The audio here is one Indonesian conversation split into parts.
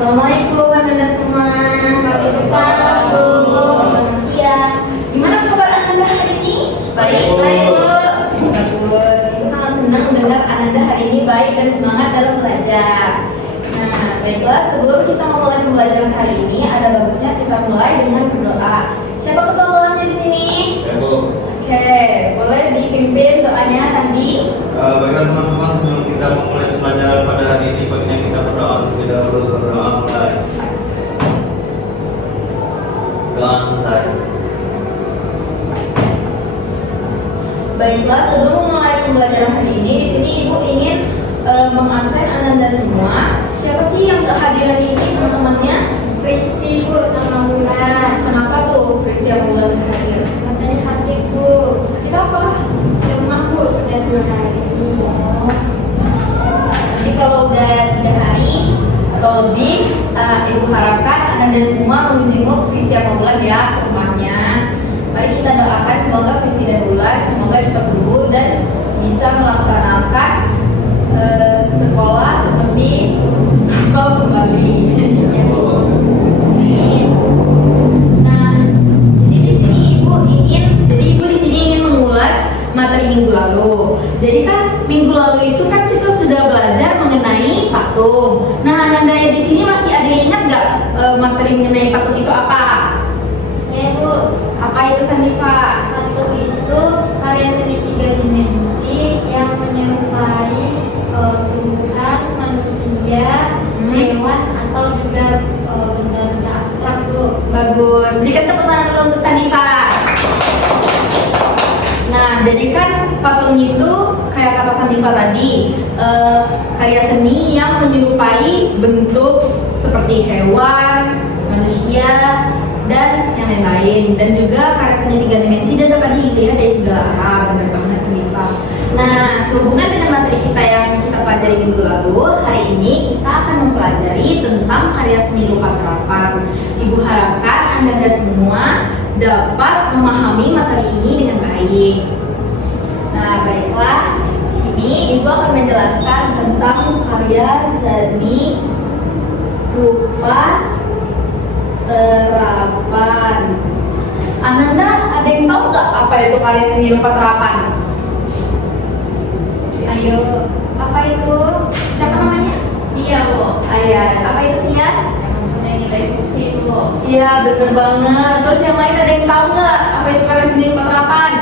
Assalamualaikum Ananda semua. Waalaikumsalam, Bu. Selamat siang. Gimana kabar Ananda hari ini? Baik, Bu. Bagus. Ibu sangat senang mendengar Ananda hari ini baik dan semangat dalam belajar. Nah, baiklah, sebelum kita memulai pembelajaran hari ini, ada bagusnya kita mulai dengan berdoa. Siapa ketua kelasnya di sini? Ya, Bu. Oke, boleh dipimpin doanya Sandi? Baiklah teman-teman, sebelum kita memulai pembelajaran pada hari ini, baiknya kita berdoa terlebih dahulu. Berdoa mulai. Doa selesai. Baiklah, sebelum memulai pembelajaran hari ini, di sini Ibu ingin mengabsen Ananda semua. Siapa sih yang gak hadir hari ini teman-temannya? Kristi, Bu, sama Wulan. Kenapa tuh Kristi yang Wulan gak hadir? Katanya sakit, Bu. Sakit apa? Demam, Bu, sudah 2 hari. Nanti kalau udah 3 hari atau lebih, Ibu harapkan Ananda semua mengunjungi Kristi yang Wulan ya ke rumahnya. Mari kita doakan semoga Kristi dan Wulan semoga cepat sembuh dan bisa melaksanakan sekolah seperti normal kembali. Nah, jadi di sini Ibu di sini ingin mengulas materi minggu lalu. Jadi kan minggu lalu itu kan kita sudah belajar mengenai patung. Nah, Ananda yang di sini masih ada yang ingat nggak materi mengenai patung itu apa? Ya, Bu. Apa itu Sandifa? Patung itu karya seni 3 dimensi yang menyerupai tumbuhan, manusia, hewan, atau juga benda-benda abstrak, Bu. Bagus. Berikan tepuk tangan dulu untuk Sandifa. Nah, jadi kan patung itu kayak kata Sandifa tadi, karya seni yang menyerupai bentuk seperti hewan, manusia, dan yang lain-lain. Dan juga karya seni 3 dimensi dan dapat dilihat dari segala arah. Benar banget Sandifa. Nah, sehubungan dengan materi kita yang kita pelajari minggu lalu, hari ini kita akan mempelajari tentang karya seni rupa terapan. Ibu harapkan Anda semua dapat memahami materi ini dengan baik. Nah, baiklah, di sini Ibu akan menjelaskan tentang karya seni rupa terapan. Ananda, ada yang tahu nggak apa itu karya seni rupa terapan? Ayo, apa itu? Siapa namanya? Iya, Bu. Ayah, apa itu Tia? Yang mempunyai nilai fungsi, Bu. Iya, bener banget. Terus yang lain ada yang tahu nggak apa itu karya seni rupa terapan?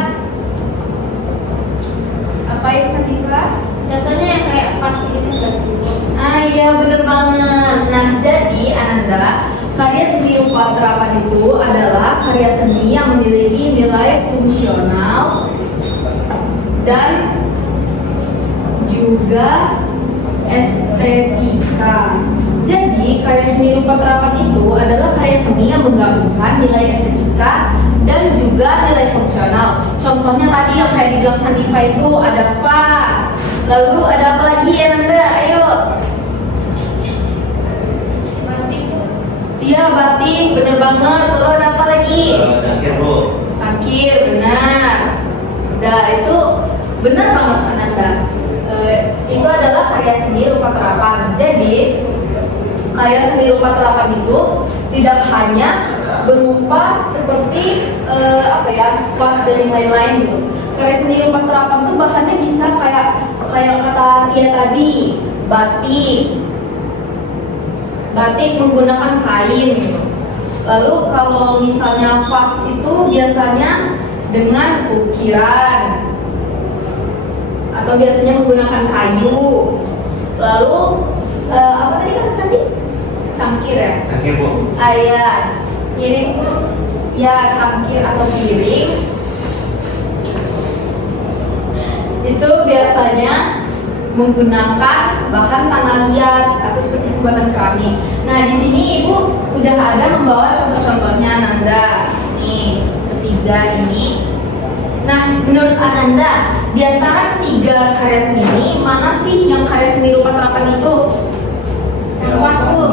Apa itu Sandifa? Contohnya yang kayak vas gitu nggak sih, Bu? Ah iya, bener banget. Nah, jadi Anda, karya seni rupa terapan itu adalah karya seni yang memiliki nilai fungsional dan juga estetika. Jadi, karya seni rupa terapan itu adalah karya seni yang menggabungkan nilai estetika dan juga nilai fungsional. Contohnya tadi yang kayak dibilang Sandifa itu ada vas. Lalu ada apa lagi ya Nanda? Ayo. Batik, Bu. Iya, batik, bener banget. Lalu ada apa lagi? Cangkir, Bu. Cangkir, benar. Udah, itu benar banget Ananda. Itu adalah karya seni rupa terapan. Jadi, karya seni rupa terapan itu tidak hanya berupa seperti vas dan yang lain-lain gitu. Karya seni rupa terapan tuh bahannya bisa kayak kata dia tadi, batik menggunakan kain gitu. Lalu kalau misalnya vas itu biasanya dengan ukiran atau biasanya menggunakan kayu. Lalu apa tadi kata Sandi? Cangkir ya? Cangkir, Bu. Iya. Piring, Bu. Ya, cangkir atau piring itu biasanya menggunakan bahan tanah liat atau seperti pembuatan keramik. Nah, di sini Ibu udah ada membawa contoh-contohnya Ananda. Nih, ketiga ini. Nah, menurut Ananda, di antara ketiga karya seni ini, mana sih yang karya seni rupa terapan itu? Yang vas, Bu.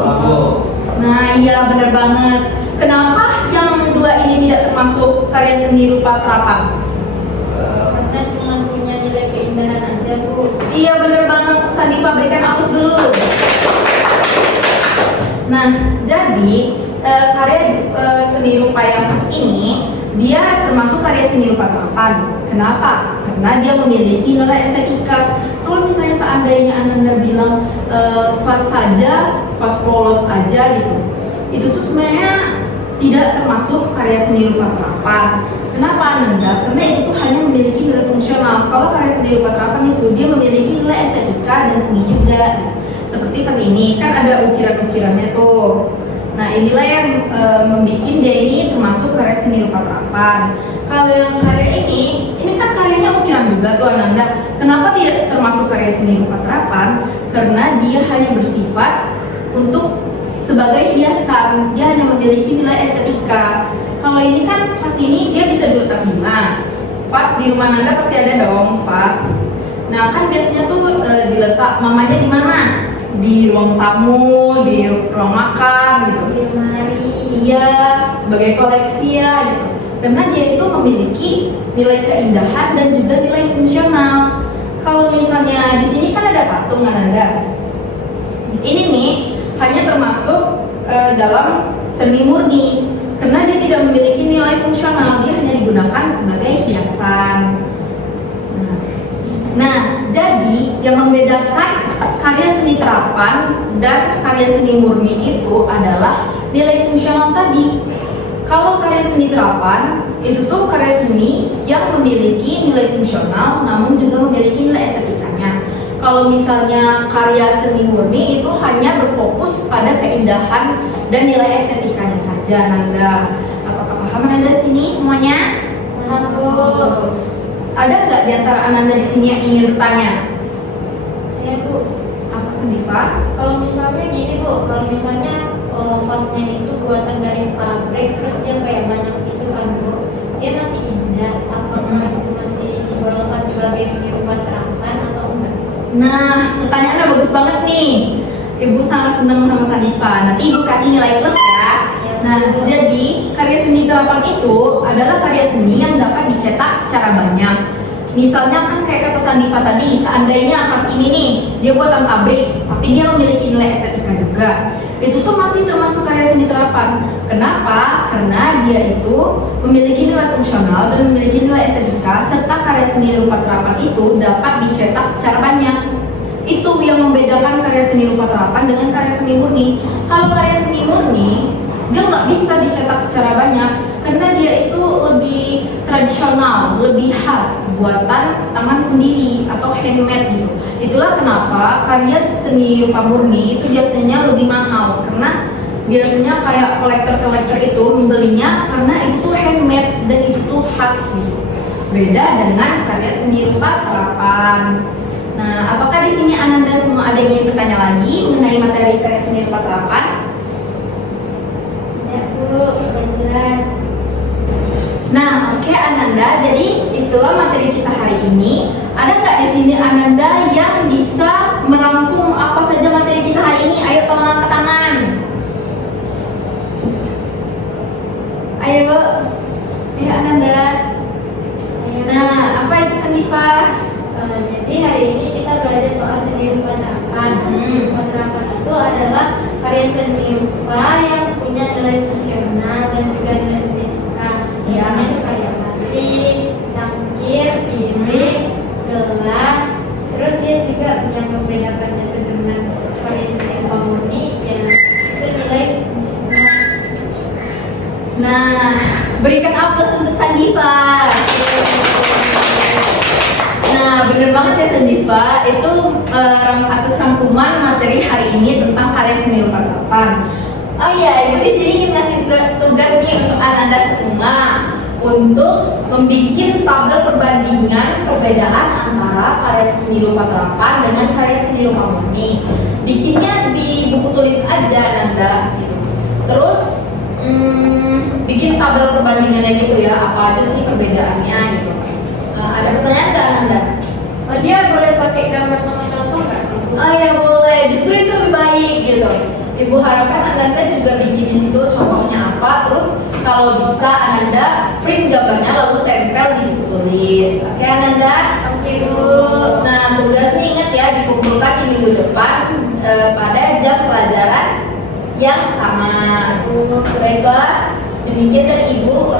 Nah, iya benar banget. Kenapa yang dua ini tidak termasuk karya seni rupa terapan? Karena cuma punya nilai keindahan aja, Bu. Iya benar banget. Sandifa berikan apus dulu. Nah, jadi karya seni rupa yang khas ini dia termasuk karya seni rupa terapan. Kenapa? Karena dia memiliki nilai estetika. Kalau misalnya seandainya Ananda bilang fast saja, fast polos aja gitu, itu tuh sebenarnya tidak termasuk karya seni rupa terapan. Kenapa Ananda? Karena itu tuh hanya memiliki nilai fungsional. Kalau karya seni rupa terapan itu dia memiliki nilai estetika dan seni juga. Seperti pas ini kan ada ukiran-ukirannya tuh. Nah inilah yang membuat dia ini termasuk karya seni rupa terapan. Kalau yang karya ini kan karyanya ukiran juga tuh Ananda. Kenapa tidak termasuk karya seni rupa terapan? Karena dia hanya bersifat untuk sebagai hiasan, dia hanya memiliki nilai estetika. Kalau ini kan vas ini dia bisa diletak bunga. Vas di rumah Ananda pasti ada dong vas. Nah kan biasanya tuh diletak mamanya di mana? Di ruang tamu, di ruang makan gitu. Di lemari. Iya, sebagai koleksi ya gitu. Karena dia itu memiliki nilai keindahan dan juga nilai fungsional. Kalau misalnya di sini kan ada patung Ananda. Ini nih hanya termasuk dalam seni murni karena dia tidak memiliki nilai fungsional, dia hanya digunakan sebagai hiasan. Nah, jadi yang membedakan karya seni terapan dan karya seni murni itu adalah nilai fungsional tadi. Kalau karya seni terapan itu tuh karya seni yang memiliki nilai fungsional namun juga memiliki nilai estetikanya. Kalau misalnya karya seni murni itu hanya berfokus pada keindahan dan nilai estetikanya saja Nanda. Apakah paham Nanda di sini semuanya? Paham Bu. Ada nggak di antara Ananda di sini yang ingin bertanya? Ya Bu. Apa Sandifa? Kalau misalnya gini Bu, kalau misalnya vasnya itu buatan dari pabrik terus dia kayak banyak itu kan Bu, dia masih indah. Apakah itu masih digolongkan sebagai seni rupa terapan atau enggak? Nah, pertanyaannya bagus banget nih. Ibu sangat senang sama Sandifa. Nanti Ibu kasih nilai plus ya. Nah, jadi karya seni terapan itu adalah karya seni yang dapat dicetak secara banyak. Misalnya kan kayak kata Sandifa tadi, seandainya vas ini nih dia buatan pabrik, tapi dia memiliki nilai estetika juga, itu tuh masih termasuk karya seni terapan. Kenapa? Karena dia itu memiliki nilai fungsional dan memiliki nilai estetika, serta karya seni rupa terapan itu dapat dicetak secara banyak. Itu yang membedakan karya seni rupa terapan dengan karya seni murni. Kalau karya seni murni dia nggak bisa dicetak secara banyak karena dia itu lebih tradisional, lebih khas, buatan tangan sendiri atau handmade gitu. Itulah kenapa karya seni rupa murni itu biasanya lebih mahal karena biasanya kayak kolektor-kolektor itu membelinya karena itu tuh handmade dan itu tuh khas gitu. Beda dengan karya seni rupa terapan. Nah, apakah di sini Ananda semua ada yang ingin bertanya lagi mengenai materi karya seni rupa terapan? Bu, sudah jelas. Nah, oke Ananda, jadi itulah materi kita hari ini. Ada nggak di sini Ananda yang bisa merangkum apa saja materi kita hari ini? Ayo tolong angkat tangan. Ayo, Ananda. Nah, apa itu Sandifa? Jadi hari ini kita belajar soal seni rupa terapan. Seni rupa terapan itu adalah karya seni rupa yang punya nilai fungsional dan juga nilai estetika. Misalnya itu kayak batik, cangkir, piring, gelas. Terus dia juga yang membedakannya itu dengan karya seni rupa murni ya itu nilai fungsional. Nah, berikan aplaus untuk Sandifa. Nah, bener banget ya Sandifa, itu atas rangkuman materi hari ini tentang karya seni rupa terapan. Oh iya, Ibu di sini ingin ngasih tugas nih untuk Ananda semua untuk membuat tabel perbandingan perbedaan antara karya seni rupa terapan dengan karya seni rupa murni. Bikinnya di buku tulis aja Ananda gitu. Terus bikin tabel perbandingannya gitu ya, apa aja sih perbedaannya gitu. Ada pertanyaan nggak Ananda? Oh, dia boleh pakai gambar sama contoh nggak sih Bu? Oh ya boleh, justru itu lebih baik gitu. Ibu harapkan Ananda juga bikin di situ contohnya apa, terus kalau bisa Ananda print gambarnya lalu tempel di buku tulis. Oke Ananda? Oke Bu. Nah tugasnya ingat ya dikumpulkan di minggu depan pada jam pelajaran yang sama. Baiklah, demikian dari Ibu.